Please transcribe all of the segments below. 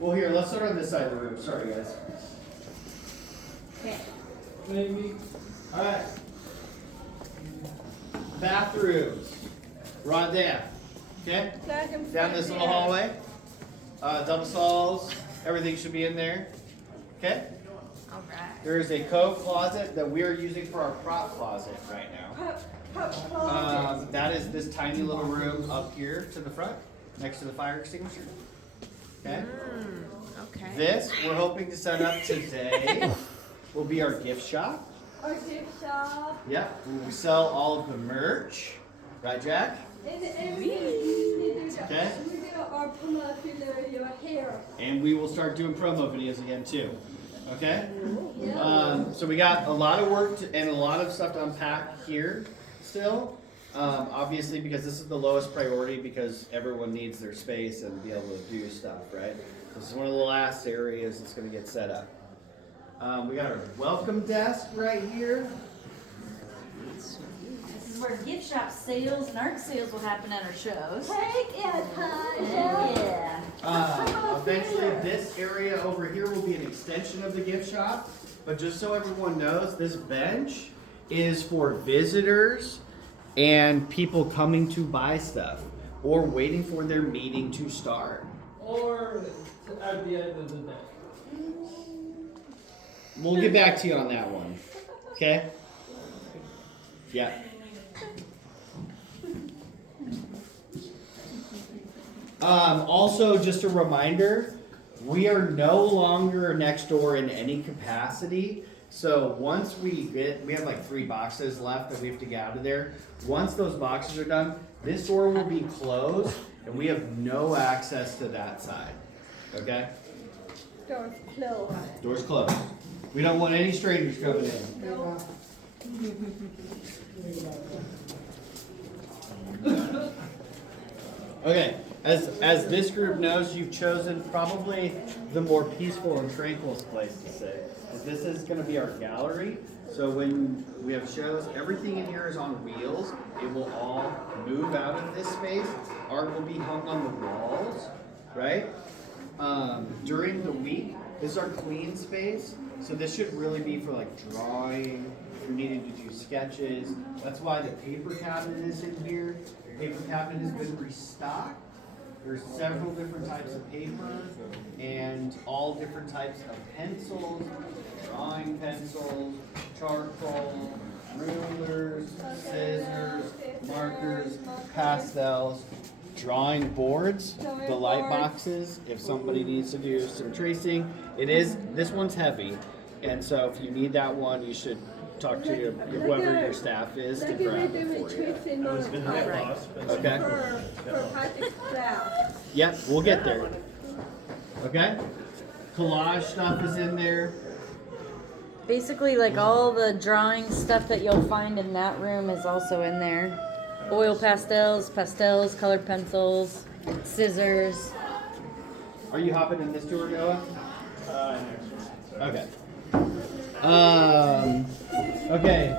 Well, here, let's start on this side of the room. Sorry, guys. Okay. Maybe. All right. Bathrooms. Right there. Okay? Down this little hallway. Double stalls. Everything should be in there. Okay? All right. There is a cove closet that we are using for our prop closet right now. That is this tiny little room up here to the front, next to the fire extinguisher. Okay? Okay. This, we're hoping to set up today, will be our gift shop. Our gift shop. Yep, we sell all of the merch. Right, Jack? And we do Okay. our promo your hair. And we will start doing promo videos again too. Okay? Yeah. So we got a lot of work and a lot of stuff to unpack here still. Obviously, because this is the lowest priority because everyone needs their space and be able to do stuff, right? This is one of the last areas that's going to get set up. We got our welcome desk right here. This is where gift shop sales and art sales will happen at our shows. Take it, honey. Yeah. Eventually, this area over here will be an extension of the gift shop. But just so everyone knows, this bench is for visitors and people coming to buy stuff or waiting for their meeting to start. Or at the end of the day. We'll get back to you on that one. Okay? Yeah. Also, just a reminder, we are no longer next door in any capacity. So once we have like 3 boxes left that we have to get out of there. Once those boxes are done, this door will be closed and we have no access to that side. Okay? Doors closed. Door's closed. We don't want any strangers coming in. No. Okay, as this group knows, you've chosen probably the more peaceful and tranquil place to sit. This is going to be our gallery. So when we have shows, everything in here is on wheels. It will all move out of this space. Art will be hung on the walls, right? During the week, this is our clean space. So this should really be for like drawing, if you're needing to do sketches. That's why the paper cabinet is in here. The paper cabinet has been restocked. There's several different types of paper and all different types of pencils, drawing pencils, charcoal, rulers, scissors, markers, pastels, drawing boards, the light boxes, if somebody needs to do some tracing. This one's heavy, and so if you need that one, you should talk to whoever your staff is to grab it for you. Okay? For project staff. Yep, we'll get there. Okay? Collage stuff is in there. Basically, like all the drawing stuff that you'll find in that room is also in there. Oil pastels, colored pencils, scissors. Are you hopping in this tour, Noah? Okay. Okay,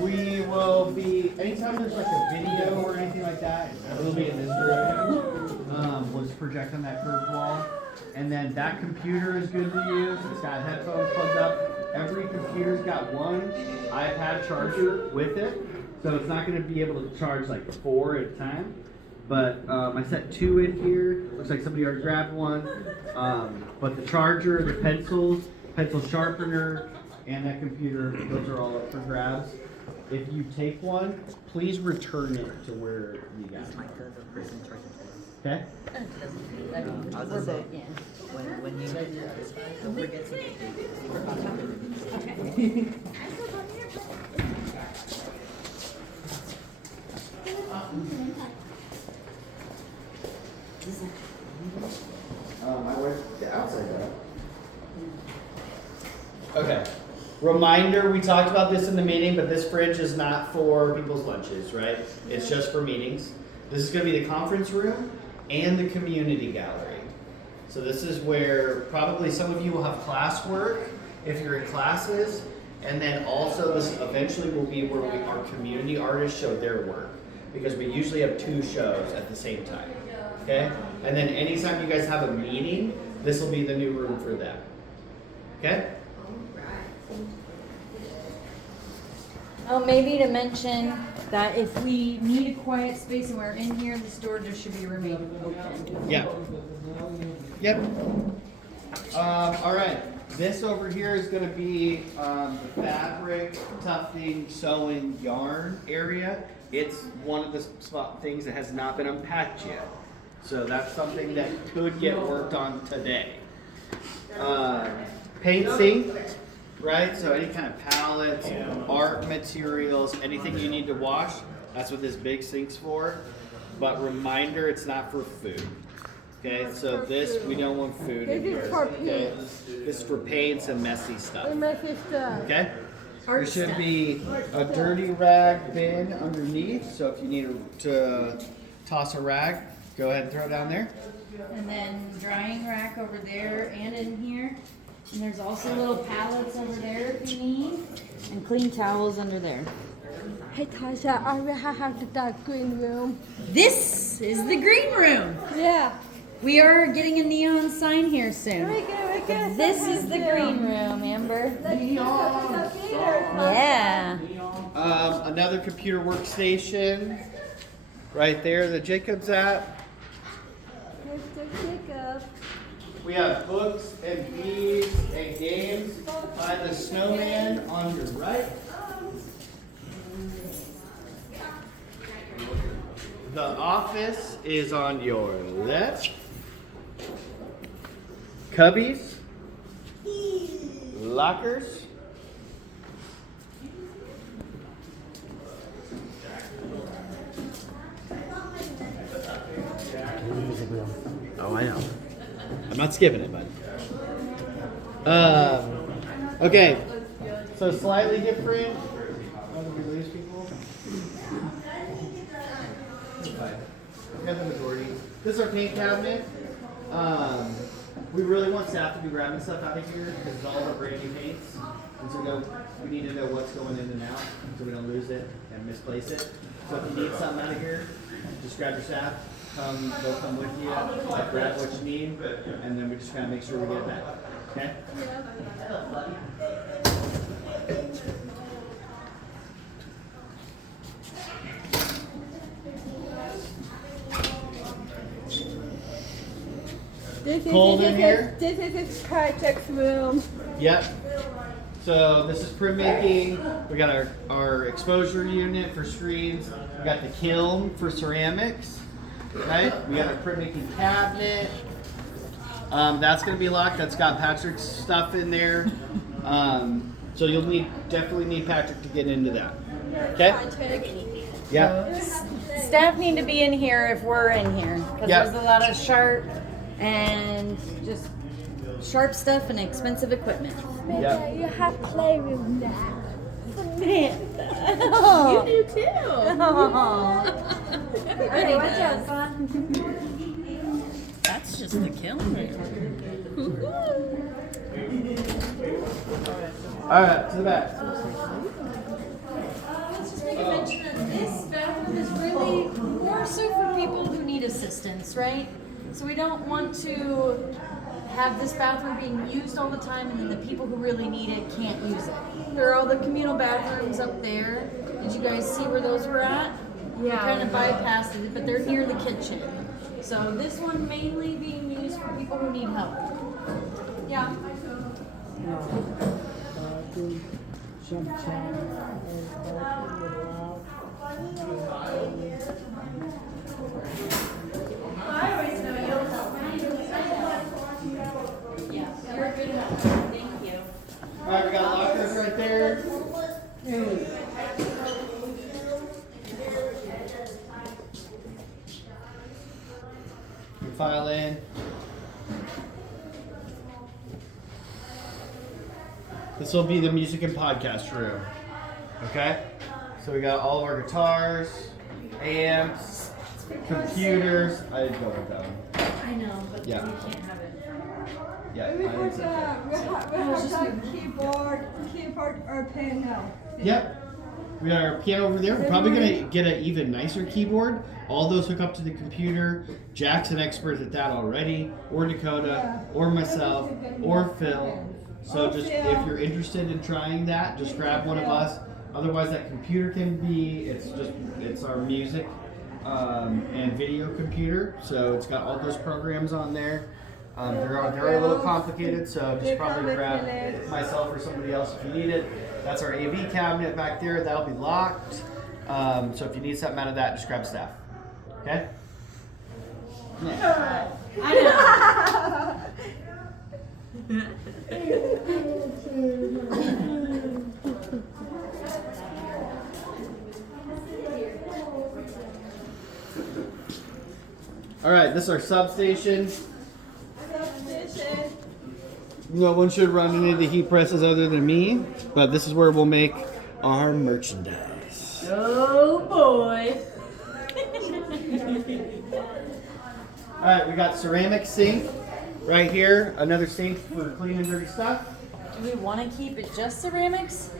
we will be, anytime there's like a video or anything like that, it'll be in this room. We'll just project on that curved wall. And then that computer is good to use. It's got headphones plugged up. Every computer's got one iPad charger with it. So it's not going to be able to charge like 4 at a time. But I set 2 in here. Looks like somebody already grabbed one. But the charger, the pencils, pencil sharpener, and that computer, those are all up for grabs. If you take one, please return it to where you got it. Okay? I was gonna say, when you get don't forget I went the outside though. Okay. Reminder, we talked about this in the meeting, but this fridge is not for people's lunches, right? It's just for meetings. This is going to be the conference room and the community gallery. So this is where probably some of you will have classwork if you're in classes, and then also this eventually will be where our community artists show their work, because we usually have 2 shows at the same time, okay? And then anytime you guys have a meeting, this will be the new room for that. Okay? Oh, maybe to mention that if we need a quiet space and we're in here, this door just should be remain open. Yeah. Yep. All right. This over here is going to be the fabric, tufting, sewing, yarn area. It's one of the things that has not been unpacked yet. So that's something that could get worked on today. Paint sink, right? So any kind of palettes, art materials, anything you need to wash, that's what this big sink's for. But reminder, it's not for food. Okay, so this, we don't want food in This is here. for Okay, this is for paints and messy stuff. The messy stuff. Okay? There Art should stuff. be a dirty rag bin underneath, so if you need to toss a rag, go ahead and throw it down there. And then drying rack over there and in here. And there's also little pallets over there if you need. And clean towels under there. Hey Tasha, I will have to that green room. This is the green room. Yeah. We are getting a neon sign here soon. We can This is the green room, Amber. Yeah. Another computer workstation right there that Jacob's at. Mr. Jacob. We have books and beads and games by the snowman on your right. The office is on your left. Cubbies. Lockers. Oh, I know. I'm not skipping it, bud. Okay. So slightly different. Oh, did we lose people? We got the majority. This is our paint cabinet. We really want staff to be grabbing stuff out of here because it's all of our brand new paints. And so we need to know what's going in and out so we don't lose it and misplace it. So if you need something out of here, just grab your staff. They'll come with you, grab what you need, and then we just kind of make sure we get it back. Okay? Cold in here? This is his project's room. Yep. So this is printmaking. We got our exposure unit for screens. We got the kiln for ceramics. Right? We got our printmaking cabinet. That's gonna be locked. That's got Patrick's stuff in there. So you'll definitely need Patrick to get into that. Okay? Yeah. Staff need to be in here if we're in here. Because Yep. there's a lot of sharp and just sharp stuff and expensive equipment. Yep. You have playroom now. Samantha. You do too. Okay, watch out, son. That's just the kiln room. All right, to the back. Let's just make a mention that this bathroom is really more so for people who need assistance, right? So we don't want to have this bathroom being used all the time and then the people who really need it can't use it. There are all the communal bathrooms up there. Did you guys see where those were at? We kind of bypassed it, but they're near the kitchen. So this one mainly being used for people who need help. Yeah. Yeah, you're a good help. Thank you. All right, we got lockers right there. You file in. This will be the music and podcast room. Okay? So we got all of our guitars, amps, computers. I didn't go with that one. I know, but Yeah. we can't have it. Yeah, I We didn't have say that. the keyboard or piano. Yep. We got our piano over there. We're probably gonna get an even nicer keyboard. All those hook up to the computer. Jack's an expert at that already, or Dakota, or myself, or Phil. So just if you're interested in trying that, just grab one of us. Otherwise, that computer can be. It's our music and video computer. So it's got all those programs on there. They're a little complicated, so just probably grab myself or somebody else if you need it. That's our AV cabinet back there. That'll be locked. So if you need something out of that, just grab staff. Okay? I know. All right, this is our substation. No one should run any of the heat presses other than me, but this is where we'll make our merchandise. Oh boy. All right, we got ceramic sink right here. Another sink for clean and dirty stuff. Do we want to keep it just ceramics?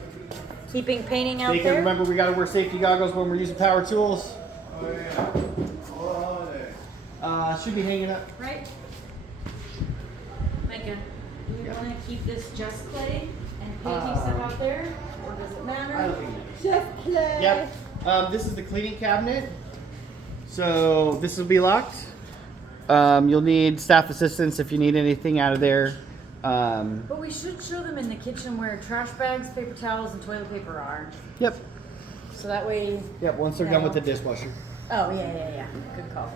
Keeping painting out Take it, there? remember we got to wear safety goggles when we're using power tools. Should be hanging up. Right? Micah, do we want to keep this just clay and painting stuff out there? Or does it I don't matter? think that. Just play. Yep. This is the cleaning cabinet. So this will be locked. You'll need staff assistance if you need anything out of there. But we should show them in the kitchen where trash bags, paper towels, and toilet paper are. Yep. So that way. Yep. Once they're done with the dishwasher. Oh, yeah. Good call.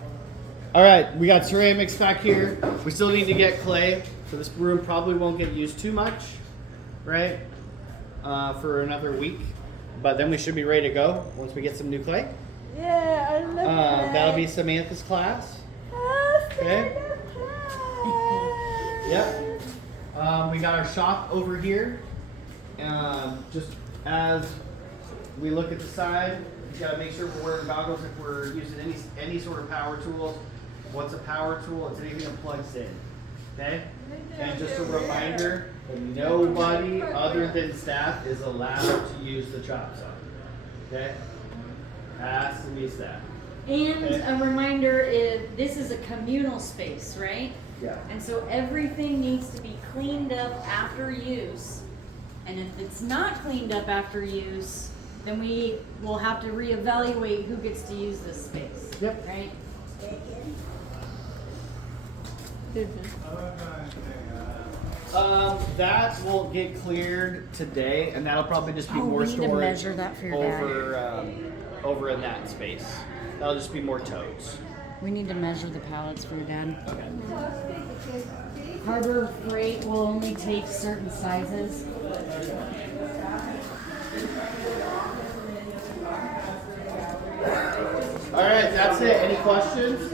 All right, we got ceramics back here. We still need to get clay, so this room probably won't get used too much, right? For another week, but then we should be ready to go once we get some new clay. Yeah, I love play. That'll be Samantha's class. Okay. Yep. We got our shop over here. Just as we look at the side, we gotta make sure we're wearing goggles if we're using any sort of power tools. What's a power tool? It's anything that plugs in. Okay? And just a reminder that nobody other than staff is allowed to use the chop saw. Okay? Has to be staff. And Okay. a reminder is this is a communal space, right? Yeah. And so everything needs to be cleaned up after use. And if it's not cleaned up after use, then we will have to reevaluate who gets to use this space. Yep. Right? That will get cleared today, and that'll probably just be Oh, more we need to storage measure that for your dad. over in that space. That'll just be more totes. We need to measure the pallets for your dad. Okay. Harbor Freight will only take certain sizes. All right, that's it. Any questions?